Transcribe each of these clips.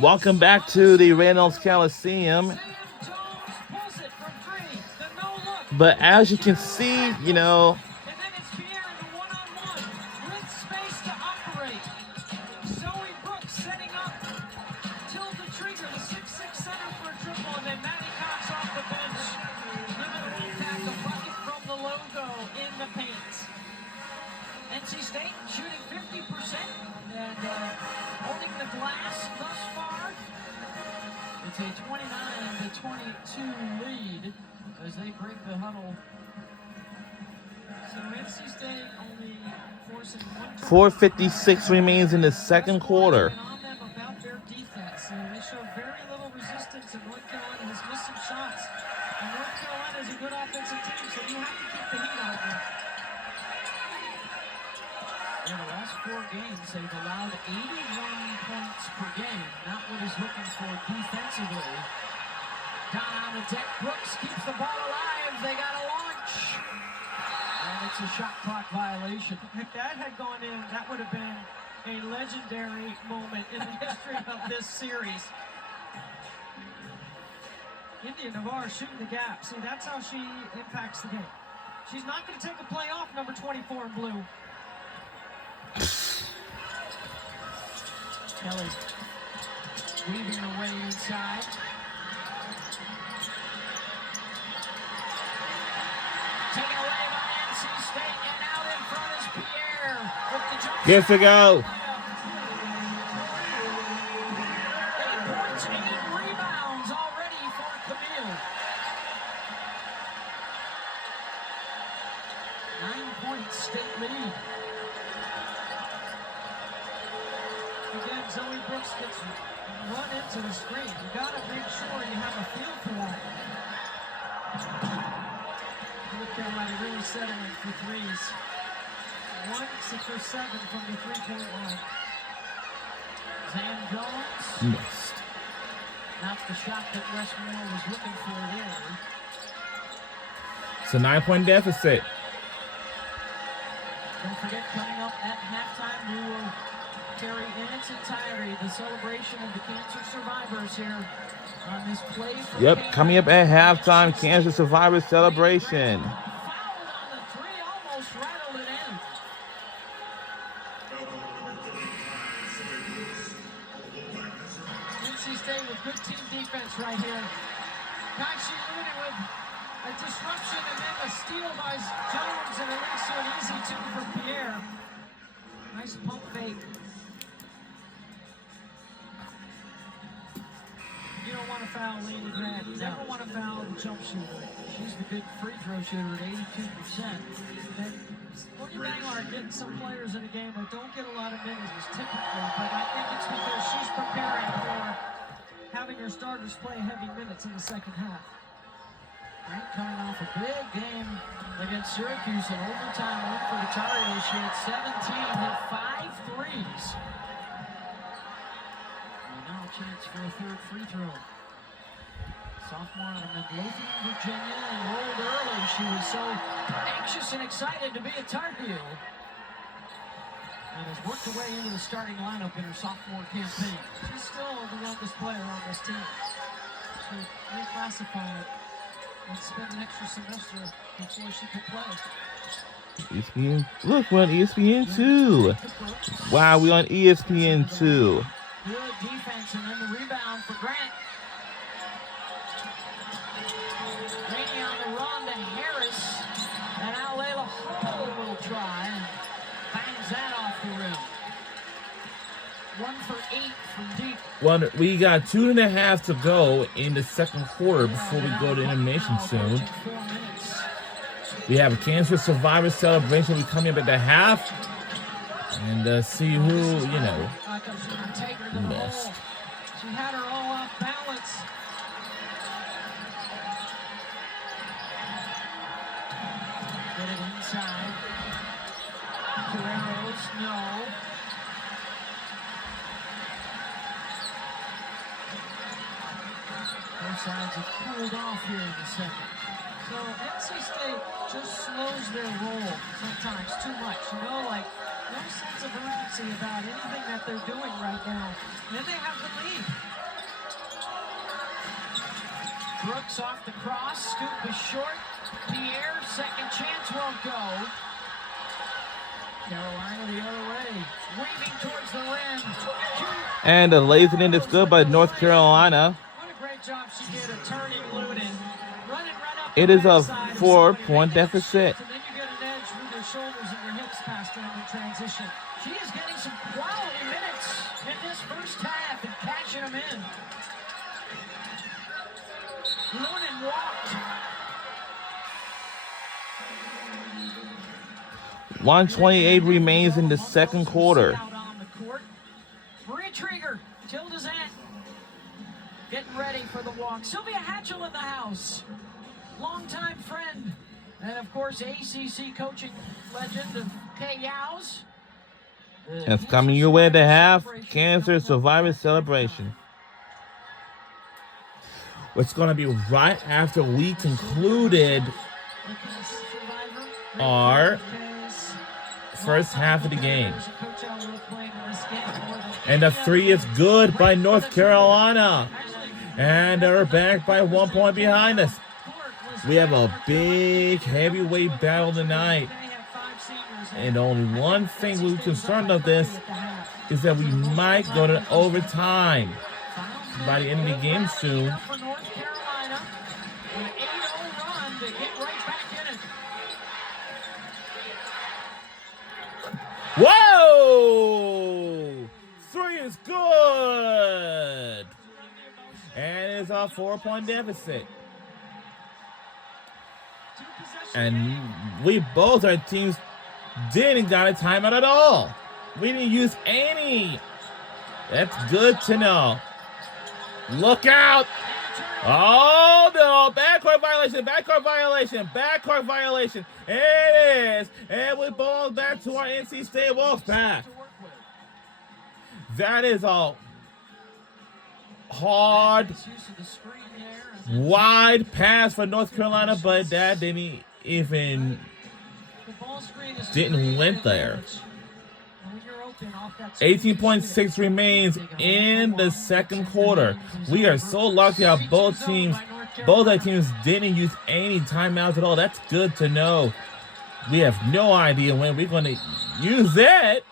Welcome back to the Reynolds Coliseum. But as you can see, you know, NC State shooting 50% and holding the glass thus far. It's a 29-22 lead as they break the huddle. So NC State only forcing 4:56 remains in the second quarter. on them about their defense. They show very little resistance, and North Carolina has missed some shots. And North Carolina is a good offensive team, so you have to keep the heat on them. In the last 4 games, they've allowed 81 points per game. Not what he's looking for defensively. Down on the deck, Brooks keeps the ball alive. They got a launch. And it's a shot clock violation. If that had gone in, that would have been a legendary moment in the history of this series. India Navarre shooting the gap. See, that's how she impacts the game. She's not going to take a play off number 24 in blue. Kelly weaving away inside. Taken away by NC State, and out in front is Pierre with the jump. Good to go. 8 points, 8 rebounds already for Camille. 9 points, state lead. Again, Zoe Brooks gets run into the screen. You got to make sure you have a feel for that. North Carolina really settling for threes. 1 for 7 from the three-point line. Zan Jones. Missed. Not the shot that Westmore was looking for there. It's a 9-point deficit. Don't forget, coming up at halftime, we will carry in its entirety the celebration of the cancer survivors here on this play. Yep, coming up at halftime, Cancer Survivor Celebration. Fouled on the three, almost rattled it in. NC State with good team defense right here. Kashi Luna with a disruption and then a steal by Jones, and it leads to an easy 2 for Pierre. Nice pump fake. You don't want to foul Lady Grant. You never want to foul the jump shooter. She's the good free throw shooter at 82%. And Courtney Banglar getting some players in a game that don't get a lot of minutes typically, but I think it's because she's preparing for having her starters play heavy minutes in the second half. Grant coming off a big game against Syracuse in overtime win for the Tar Heels. She had 17, hit 5 threes. And now a chance for a third free throw. Sophomore out of Midlothian, Virginia, and rolled early. She was so anxious and excited to be a Tar Heel. And has worked her way into the starting lineup in her sophomore campaign. She's still the youngest player on this team. She reclassified and spent an extra semester before she could play. ESPN. Look, we're on ESPN2. Wow, we're on ESPN2. Good defense, and then the rebound for Grant. Rainey on the run to Harris, and now Layla Hall will try and bangs that off the rim. 1 for 8 from deep. We got 2.5 to go in the second quarter before we go to intermission soon. 4 minutes. We have a Cancer Survivor Celebration. We coming up at the half and see who, you know, I thought she would take her to the missed. hole. She had her all off balance. Get it inside. Carreros, no. Both sides have cooled off here in the second. So NC State just slows their roll sometimes too much. You know, like no sense of urgency about anything that they're doing right now. And then they have the lead. Brooks off the cross, scoop is short. Pierre, second chance won't go. Carolina the other way, weaving towards the rim. And the laser in is good by North Carolina. What a great job she did of turning Lunin. Running right up It the is a backside. 4-point deficit. And then you get an edge with your shoulders and your hips past her in the transition. She is getting some quality minutes in this first half and cashing them in. Lunin walked. 1:28 remains in the second quarter. Out on the court. Maria Trieger, Tilda's aunt, getting ready for the walk. Sylvia Hatchell in the house, longtime friend, and of course ACC coaching legend of Kay Yao's. It's coming your way at the half. Cancer Survivor Celebration. What's going to be right after we concluded our first half of the game. And the three is good by North Carolina. And they're back by 1 point behind us. We have a big heavyweight battle tonight. And only one thing we're concerned of this is that we might go to overtime by the end of the game soon. Whoa! Three is good! And it's a 4-point deficit. And we both, our teams, didn't got a timeout at all. We didn't use any. That's good to know. Look out! Oh no! Backcourt violation! Backcourt violation! Backcourt violation! It is! And we ball back to our NC State Wolfpack. That is a hard, wide pass for North Carolina, but that didn't went there. 18.6 remains in the second quarter. We are so lucky how both our teams didn't use any timeouts at all. That's good to know. We have no idea when we're going to use it.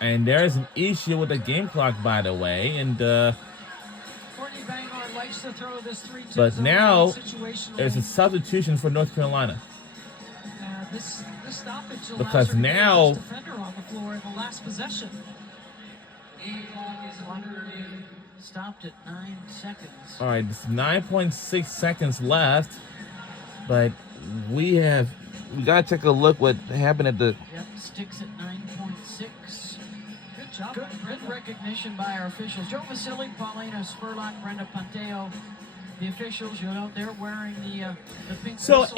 And there's an issue with the game clock, by the way. And but now there's a substitution for North Carolina. Because now stopped at 9 seconds. All right, it's 9.6 seconds left, but we gotta take a look what happened at the. Yep, sticks at 9.6. Good job. Good recognition by our officials. Joe Vasily, Paulina Spurlock, Brenda Ponteo. The officials, they're wearing the pink whistles.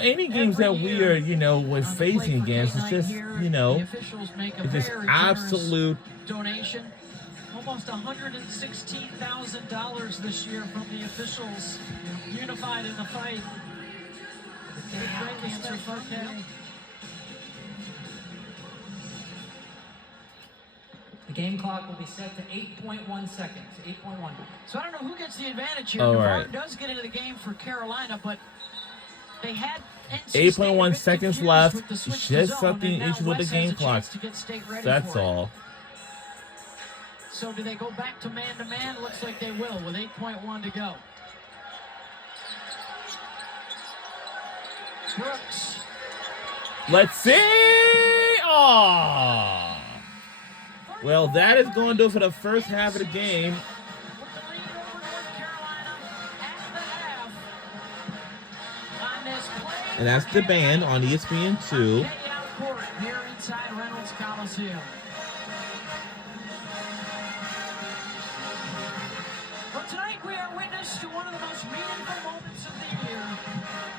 Any games that we are, we're facing against, it's just, it's just absolute donation. Almost $116,000 this year from the officials, unified in the fight. The game clock will be set to 8.1 seconds. 8.1. So I don't know who gets the advantage here. All Navarre right. does get into the game for Carolina, but they had 8.1 seconds left. Just something issue with the game clock. That's all. So do they go back to man-to-man? Looks like they will with 8.1 to go. Brooks. Let's see. Oh. Well, that is going to do it for the first half of the game. With the lead over North Carolina at the half. On this play, And that's the band on ESPN2. Here inside Reynolds Coliseum. Well, tonight we are witness to one of the most meaningful moments of the year.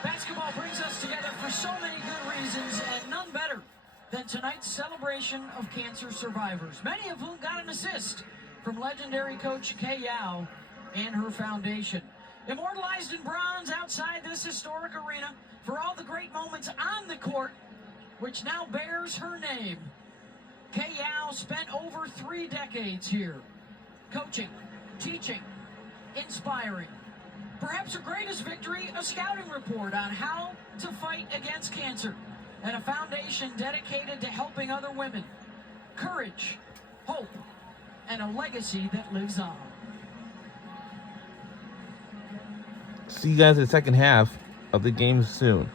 Basketball brings us together for so many good reasons, and none better than tonight's celebration of cancer survivors, many of whom got an assist from legendary coach Kay Yao and her foundation. Immortalized in bronze outside this historic arena for all the great moments on the court, which now bears her name. Kay Yao spent over 3 decades here, coaching, teaching, inspiring. Perhaps her greatest victory, a scouting report on how to fight against cancer, and a foundation dedicated to helping other women. Courage, hope, and a legacy that lives on. See you guys in the second half of the game soon.